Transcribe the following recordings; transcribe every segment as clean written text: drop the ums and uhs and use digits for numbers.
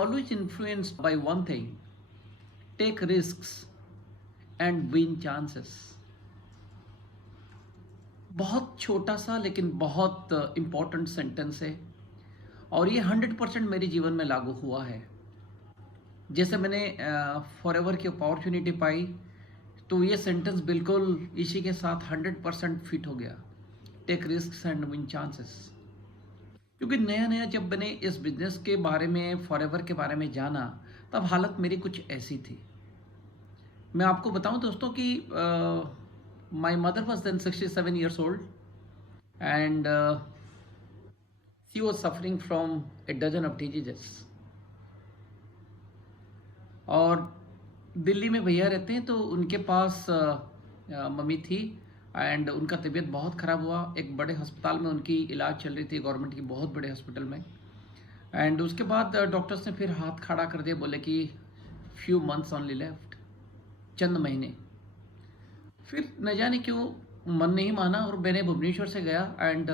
always influenced by one thing: take risks and win chances. बहुत छोटा सा लेकिन बहुत इम्पोर्टेंट सेंटेंस है, और ये 100% मेरे जीवन में लागू हुआ है। जैसे मैंने फॉरएवर की अपॉर्चुनिटी पाई, तो ये सेंटेंस बिल्कुल इसी के साथ 100% फिट हो गया। Take risk and win chances. क्योंकि नया नया जब मैंने इस बिजनेस के बारे में, फॉरएवर के बारे में जाना, तब हालत मेरी कुछ ऐसी थी। मैं आपको बताऊं दोस्तों कि my mother was then 67 years old and she was suffering from a dozen of diseases। और दिल्ली में भैया रहते हैं, तो उनके पास मम्मी थी एंड उनका तबीयत बहुत ख़राब हुआ। एक बड़े अस्पताल में उनकी इलाज चल रही थी, गवर्नमेंट की बहुत बड़े हॉस्पिटल में। एंड उसके बाद डॉक्टर्स ने फिर हाथ खड़ा कर दिया, बोले कि फ्यू मंथ्स ओनली लेफ्ट, चंद महीने। फिर न जाने क्यों मन नहीं माना और मैंने भुवनेश्वर से गया एंड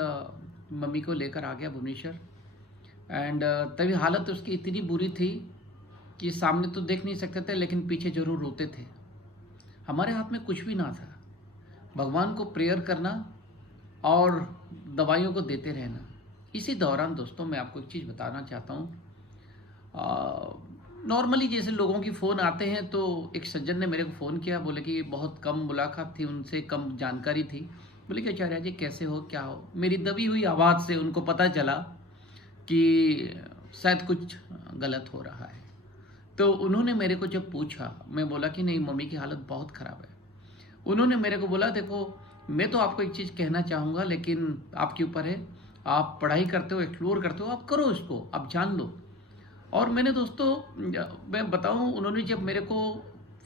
मम्मी को लेकर आ गया भुवनेश्वर। एंड तभी हालत उसकी इतनी बुरी थी कि सामने तो देख नहीं सकते थे, लेकिन पीछे जरूर रोते थे। हमारे हाथ में कुछ भी ना था, भगवान को प्रेयर करना और दवाइयों को देते रहना। इसी दौरान दोस्तों मैं आपको एक चीज़ बताना चाहता हूँ। नॉर्मली जैसे लोगों की फ़ोन आते हैं, तो एक सज्जन ने मेरे को फ़ोन किया, बोले कि बहुत कम मुलाकात थी उनसे, कम जानकारी थी। बोले कि आचार्य जी कैसे हो, क्या हो। मेरी दबी हुई आवाज़ से उनको पता चला कि शायद कुछ गलत हो रहा है। तो उन्होंने मेरे को जब पूछा, मैं बोला कि नहीं, मम्मी की हालत बहुत ख़राब है। उन्होंने मेरे को बोला, देखो मैं तो आपको एक चीज़ कहना चाहूँगा, लेकिन आपके ऊपर है। आप पढ़ाई करते हो, एक्सप्लोर करते हो, आप करो इसको, आप जान लो। और मैंने दोस्तों, मैं बताऊँ, उन्होंने जब मेरे को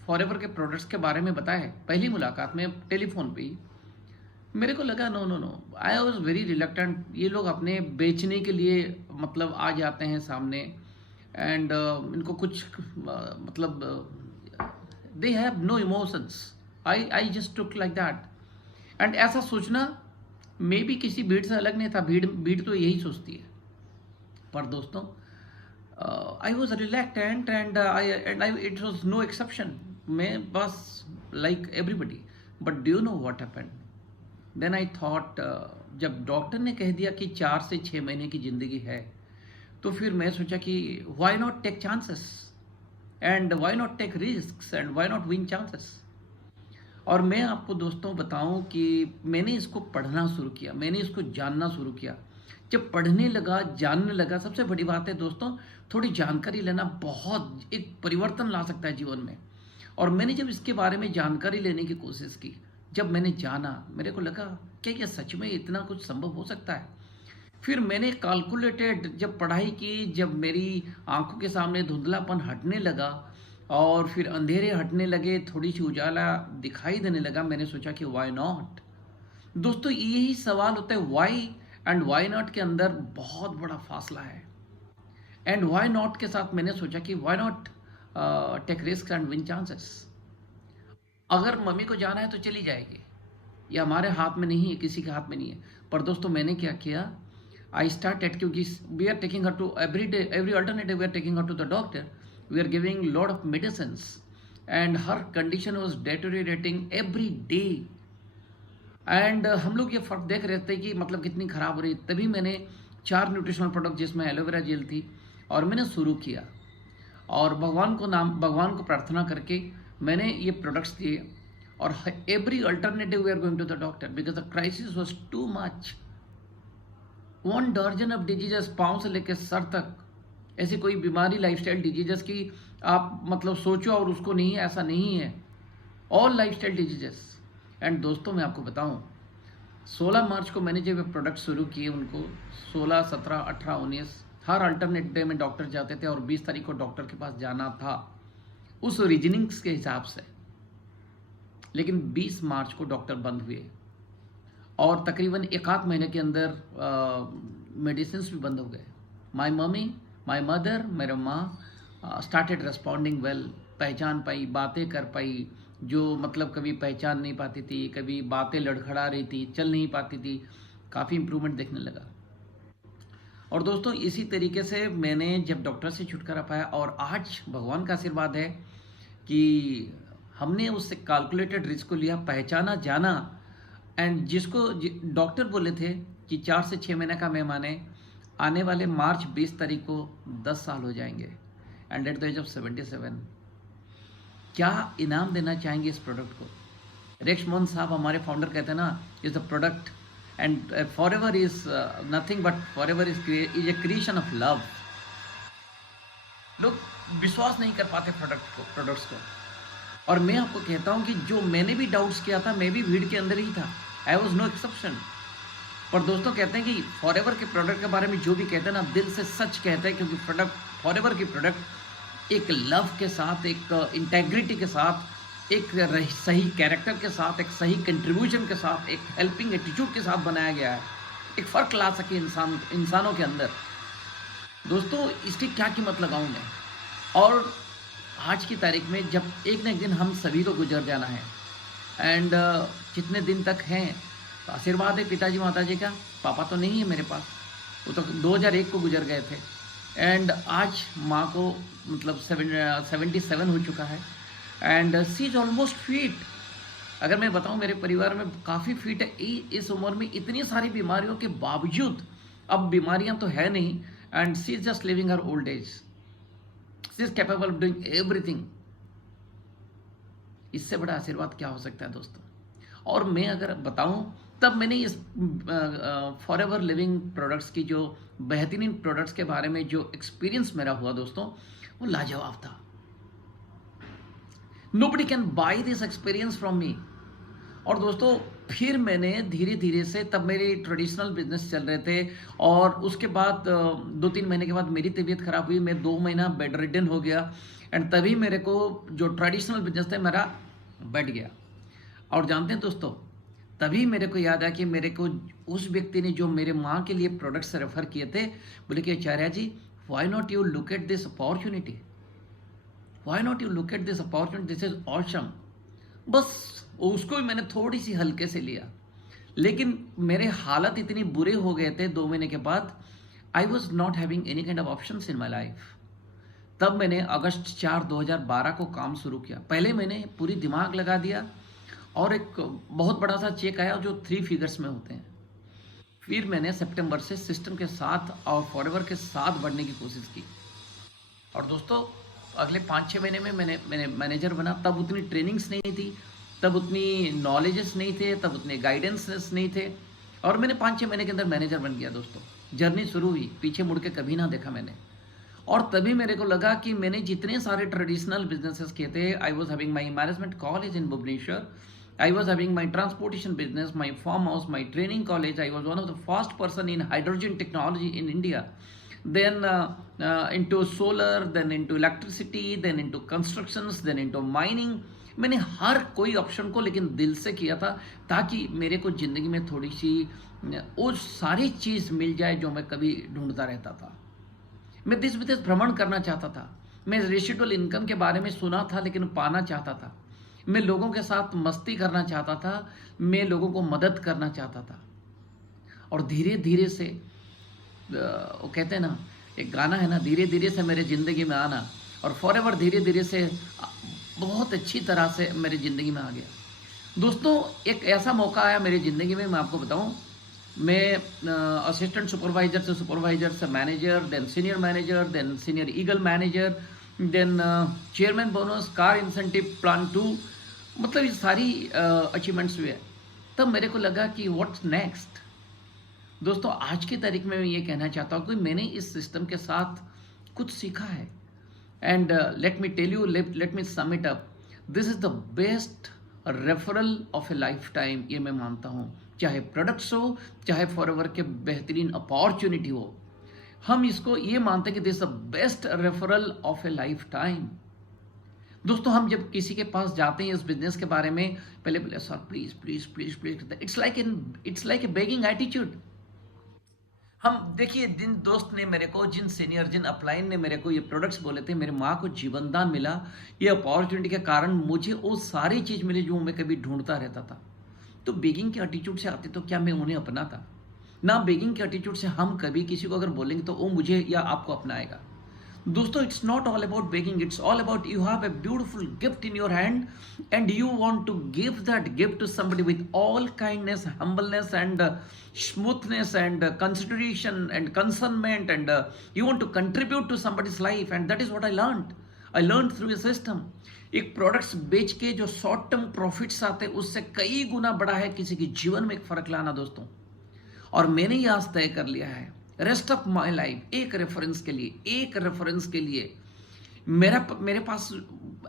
फॉरएवर के प्रोडक्ट्स के बारे में बताया पहली मुलाकात में टेलीफोन पे ही, मेरे को लगा no no no, I was very reluctant. ये लोग अपने बेचने के लिए मतलब आ जाते हैं सामने, एंड इनको कुछ मतलब they have no emotions. I just took like that. And ऐसा सोचना मे बी किसी भीड़ से अलग नहीं था। भीड़ तो यही सोचती है। पर दोस्तों, I was reluctant and I it was no exception. मैं बस like everybody. But do you know what happened? Then I thought, जब डॉक्टर ने कह दिया कि 4 से 6 महीने की ज़िंदगी है, तो फिर मैं सोचा कि why not take chances and why not take risk and why not win chances. और मैं आपको दोस्तों बताऊं कि मैंने इसको पढ़ना शुरू किया, मैंने इसको जानना शुरू किया। जब पढ़ने लगा, जानने लगा, सबसे बड़ी बात है दोस्तों, थोड़ी जानकारी लेना बहुत एक परिवर्तन ला सकता है जीवन में। और मैंने जब इसके बारे में जानकारी लेने की कोशिश की, जब मैंने जाना, मेरे को लगा क्या सच में इतना कुछ संभव हो सकता है। फिर मैंने कैलकुलेटेड जब पढ़ाई की, जब मेरी आंखों के सामने धुंधलापन हटने लगा और फिर अंधेरे हटने लगे, थोड़ी सी उजाला दिखाई देने लगा, मैंने सोचा कि वाई नॉट। दोस्तों यही सवाल होता है, वाई एंड वाई नॉट के अंदर बहुत बड़ा फासला है। एंड वाई नॉट के साथ मैंने सोचा कि why not take risk and win chances. अगर मम्मी को जाना है तो चली जाएगी, ये हमारे हाथ में नहीं है, किसी के हाथ में नहीं है। पर दोस्तों मैंने क्या किया, आई स्टार्टेड, क्योंकि we are taking her to every day, every alternative we are taking her to the doctor, we are giving lot of medicines and her condition was deteriorating every day। and हम लोग ये फ़र्क देख रहे थे कि मतलब कितनी ख़राब हो रही। तभी मैंने 4 न्यूट्रिशनल प्रोडक्ट, जिसमें एलोवेरा जेल थी, और मैंने शुरू किया। और भगवान को प्रार्थना करके मैंने ये प्रोडक्ट्स दिए। और every alternative we are going to the doctor because the crisis was too much. 1 दर्जन ऑफ डिजीजेस, पाँव से लेकर सर तक, ऐसी कोई बीमारी, लाइफस्टाइल डिजीजेस की आप मतलब सोचो और उसको नहीं है, ऐसा नहीं है। All lifestyle diseases. एंड दोस्तों मैं आपको बताऊं, 16 मार्च को मैंने जब ये प्रोडक्ट शुरू किए, उनको 16, 17, 18, 19 हर अल्टरनेट डे में डॉक्टर जाते थे, और 20 तारीख को डॉक्टर के पास जाना था उस रीजनिंग्स के हिसाब से। लेकिन 20 मार्च को डॉक्टर बंद हुए, और तकरीबन 1 आध महीने के अंदर मेडिसिन भी बंद हो गए। माई मदर, मेरा माँ स्टार्टेड रेस्पॉन्डिंग वेल, पहचान पाई, बातें कर पाई, जो मतलब कभी पहचान नहीं पाती थी, कभी बातें लड़खड़ा रही थी, चल नहीं पाती थी, काफ़ी इम्प्रूवमेंट देखने लगा। और दोस्तों इसी तरीके से मैंने जब डॉक्टर से छुटकारा पाया और आज भगवान का आशीर्वाद है कि हमने उससे कैलकुलेटेड रिस्क को लिया, पहचाना, जाना। एंड जिसको डॉक्टर बोले थे कि 4 से 6 महीने का मेहमान है, आने वाले मार्च 20 तारीख को 10 साल हो जाएंगे। And at the age of 77 क्या इनाम देना चाहेंगे इस प्रोडक्ट को? रेक्स मोहन साहब हमारे फाउंडर कहते हैं ना, is the product and for ever is nothing but for ever is a creation of love. लोग विश्वास नहीं कर पाते प्रोडक्ट्स को। और मैं आपको कहता हूं कि जो मैंने भी डाउट्स किया था, मैं भी भीड़ के अंदर ही था, आई वॉज नो एक्सेप्शन। पर दोस्तों कहते हैं कि फॉरएवर के प्रोडक्ट के बारे में जो भी कहते हैं ना, दिल से सच कहते हैं, क्योंकि प्रोडक्ट फॉरएवर की प्रोडक्ट एक लव के साथ, एक इंटेग्रिटी के साथ, एक सही कैरेक्टर के साथ, एक सही कंट्रीब्यूशन के साथ, एक हेल्पिंग एटीट्यूड के साथ बनाया गया है, एक फ़र्क ला सके इंसानों के अंदर। दोस्तों इसकी क्या कीमत लगाऊं मैं? और आज की तारीख में जब एक न एक दिन हम सभी को गुजर जाना है, एंड जितने दिन तक हैं तो आशीर्वाद है पिताजी माताजी का। पापा तो नहीं है मेरे पास, वो तो 2001 को गुजर गए थे। एंड आज माँ को मतलब 77 हो चुका है, and she is almost fit. अगर मैं बताऊं मेरे परिवार में काफ़ी फिट है। इस उम्र में इतनी सारी बीमारियों के बावजूद, अब बीमारियां तो है नहीं, and she is just living her old age, she is capable of doing everything. इससे बड़ा आशीर्वाद क्या हो सकता है दोस्तों? और मैं अगर बताऊं, तब मैंने इस फॉरएवर लिविंग प्रोडक्ट्स की, जो बेहतरीन प्रोडक्ट्स के बारे में जो एक्सपीरियंस मेरा हुआ दोस्तों, वो लाजवाब था। Nobody can buy this experience from me. और दोस्तों फिर मैंने धीरे धीरे से, तब मेरे ट्रेडिशनल बिजनेस चल रहे थे, और उसके बाद 2-3 महीने के बाद मेरी तबीयत खराब हुई, मैं 2 महीना बेड रिडन हो गया, एंड तभी मेरे को जो ट्रेडिशनल बिजनेस था मेरा बैठ गया। और जानते हैं दोस्तों, तभी मेरे को याद आया कि मेरे को उस व्यक्ति ने जो मेरे माँ के लिए प्रोडक्ट्स रेफर किए थे, बोले कि Acharya ji, why not you look at this opportunity, why not you look at this opportunity, this is awesome. बस उसको भी मैंने थोड़ी सी हल्के से लिया, लेकिन मेरे हालत इतनी बुरे हो गए थे 2 महीने के बाद, I was not having any kind of options in my life. तब मैंने अगस्त 4 2012 को काम शुरू किया। पहले मैंने पूरी दिमाग लगा दिया, और एक बहुत बड़ा सा चेक आया जो 3 फिगर्स में होते हैं। फिर मैंने सितंबर से सिस्टम के साथ और फॉरएवर के साथ बढ़ने की कोशिश की। और दोस्तों अगले 5-6 महीने में मैंने मैनेजर बना। तब उतनी ट्रेनिंग्स नहीं थी, तब उतनी नॉलेजेस नहीं थे, तब उतने गाइडेंसेस नहीं थे, और मैंने 5-6 महीने के अंदर मैनेजर बन गया दोस्तों। जर्नी शुरू हुई, पीछे मुड़ के कभी ना देखा मैंने। और तभी मेरे को लगा कि मैंने जितने सारे ट्रेडिशनल बिजनेसेस किए थे, I was having my management college in Bhubaneswar, I was having my transportation business, my farmhouse, my training college. I was one of the first person in hydrogen technology in India. Then into solar, then into electricity, then into constructions, then into mining. मैंने हर कोई option को लेकिन दिल से किया था, ताकि मेरे को ज़िंदगी में थोड़ी सी वो सारी चीज़ मिल जाए जो मैं कभी ढूंढता रहता था। मैं देश विदेश भ्रमण करना चाहता था। मैं रेसिडुअल इनकम के बारे में सुना था, लेकिन पाना चाहता था। मैं लोगों के साथ मस्ती करना चाहता था, मैं लोगों को मदद करना चाहता था। और धीरे धीरे से, वो कहते हैं ना, एक गाना है ना, धीरे धीरे से मेरे ज़िंदगी में आना, और फॉरएवर धीरे धीरे से बहुत अच्छी तरह से मेरी ज़िंदगी में आ गया। दोस्तों एक ऐसा मौका आया मेरी ज़िंदगी में, मैं आपको बताऊं, मैं असिस्टेंट सुपरवाइजर से manager, then senior manager, then senior eagle manager, then chairman bonus, car incentive plan 2, मतलब ये सारी अचीवमेंट्स हुए। तब मेरे को लगा कि व्हाट्स नेक्स्ट। दोस्तों आज की तारीख में मैं ये कहना चाहता हूँ कि मैंने इस सिस्टम के साथ कुछ सीखा है, and let me tell you, let me sum it up, this is the best referral of a lifetime. ये मैं मानता हूँ, चाहे प्रोडक्ट्स हो, चाहे फॉरएवर के बेहतरीन अपॉर्चुनिटी हो, हम इसको ये मानते हैं कि this is the best referral of a life time. दोस्तों हम जब किसी के पास जाते हैं इस बिजनेस के बारे में, पहले बोले sir please please please please, it's like a begging attitude. हम देखिए, जिन दोस्त ने मेरे को, जिन सीनियर, जिन अपलाइन ने मेरे को ये प्रोडक्ट्स बोले थे, मेरे माँ को जीवनदान मिला, ये अपॉर्चुनिटी के कारण मुझे वो सारी चीज़ मिली जो मैं कभी ढूंढता रहता था। तो बेगिंग के एटीट्यूड से आते तो क्या मैं उन्हें अपनाता? ना बेगिंग के एटीट्यूड से हम कभी किसी को अगर बोलेंगे तो वो मुझे या आपको अपनाएगा। दोस्तों, it's not all about begging, it's all about you have a beautiful gift in your hand and you want to give that gift to somebody with all kindness, humbleness and smoothness and consideration and concernment, and you want to contribute to somebody's life, and that is what I learned through a system. एक products बेच के जो short term profits आते हैं उससे कई गुना बड़ा है किसी के जीवन में एक फर्क लाना दोस्तों। और मैंने ये आज तय कर लिया है रेस्ट ऑफ माई लाइफ, एक रेफरेंस के लिए मेरे पास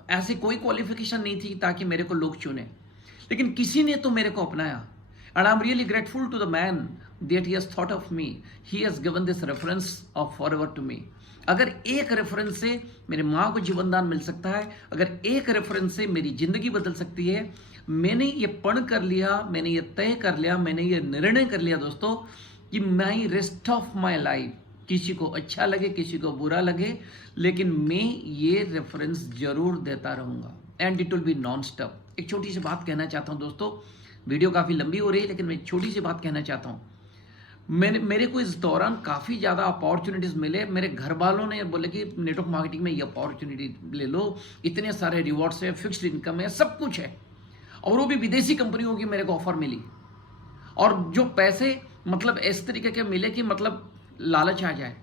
ऐसी कोई क्वालिफिकेशन नहीं थी ताकि मेरे को लोग चुने, लेकिन किसी ने तो मेरे को अपनाया and I am really grateful to the man that he has thought of me, he has given this reference of forever to me. अगर एक रेफरेंस से मेरे माँ को जीवन दान मिल सकता है, अगर एक रेफरेंस से मेरी जिंदगी बदल सकती है, मैंने ये पढ़ कर लिया, मैंने ये तय कर लिया, मैंने ये निर्णय कर लिया दोस्तों कि मैं रेस्ट ऑफ माई लाइफ, किसी को अच्छा लगे किसी को बुरा लगे, लेकिन मैं ये रेफरेंस जरूर देता रहूँगा and it will be non stop. एक छोटी सी बात कहना चाहता हूँ दोस्तों, वीडियो काफ़ी लंबी हो रही है लेकिन मैं एक छोटी सी बात कहना चाहता हूँ। मेरे को इस दौरान काफ़ी ज़्यादा अपॉर्चुनिटीज़ मिले। मेरे घर वालों ने बोले कि नेटवर्क मार्केटिंग में ये अपॉर्चुनिटी ले लो, इतने सारे रिवॉर्ड्स है, फिक्स्ड इनकम है, सब कुछ है, और वो भी विदेशी कंपनियों की मेरे को ऑफर मिली, और जो पैसे मतलब इस तरीके के मिले कि मतलब लालच आ जाए।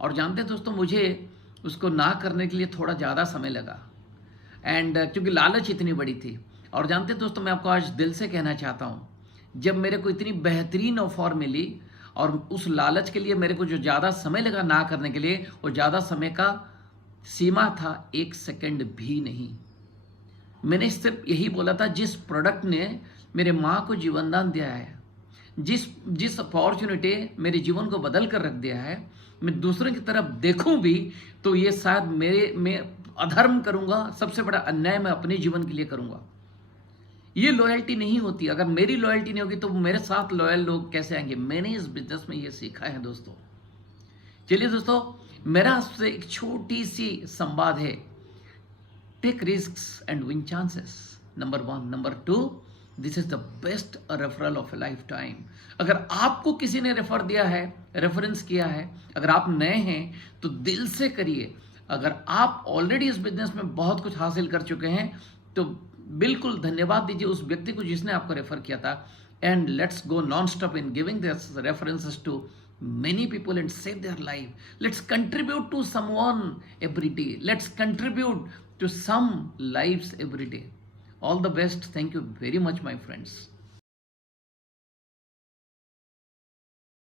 और जानते हैं दोस्तों, मुझे उसको ना करने के लिए थोड़ा ज़्यादा समय लगा एंड क्योंकि लालच इतनी बड़ी थी। और जानते हैं दोस्तों, मैं आपको आज दिल से कहना चाहता हूँ, जब मेरे को इतनी बेहतरीन ऑफर मिली और उस लालच के लिए मेरे को जो ज़्यादा समय लगा ना करने के लिए, वो ज़्यादा समय का सीमा था 1 सेकंड भी नहीं। मैंने सिर्फ यही बोला था, जिस प्रोडक्ट ने मेरे माँ को जीवनदान दिया है, जिस अपॉर्चुनिटी मेरे जीवन को बदल कर रख दिया है, मैं दूसरों की तरफ देखूं भी तो ये शायद मैं अधर्म करूंगा, सबसे बड़ा अन्याय मैं अपने जीवन के लिए करूंगा। ये लॉयल्टी नहीं होती। अगर मेरी लॉयल्टी नहीं होगी तो मेरे साथ लॉयल लोग कैसे आएंगे? मैंने इस बिजनेस में ये सीखा है दोस्तों। चलिए दोस्तों, मेरा आपसे एक छोटी सी संवाद है, take risks and win chances, number 1। Number 2, this is the best referral of a lifetime. अगर आपको किसी ने रेफर दिया है, रेफरेंस किया है, अगर आप नए हैं तो दिल से करिए। अगर आप ऑलरेडी इस बिजनेस में बहुत कुछ हासिल कर चुके हैं तो बिल्कुल धन्यवाद दीजिए उस व्यक्ति को जिसने आपको रेफर किया था, and let's go nonstop in giving this references to many people and save their life. Let's contribute to someone every day. Let's contribute to some lives every day. All the best. Thank you very much, my friends.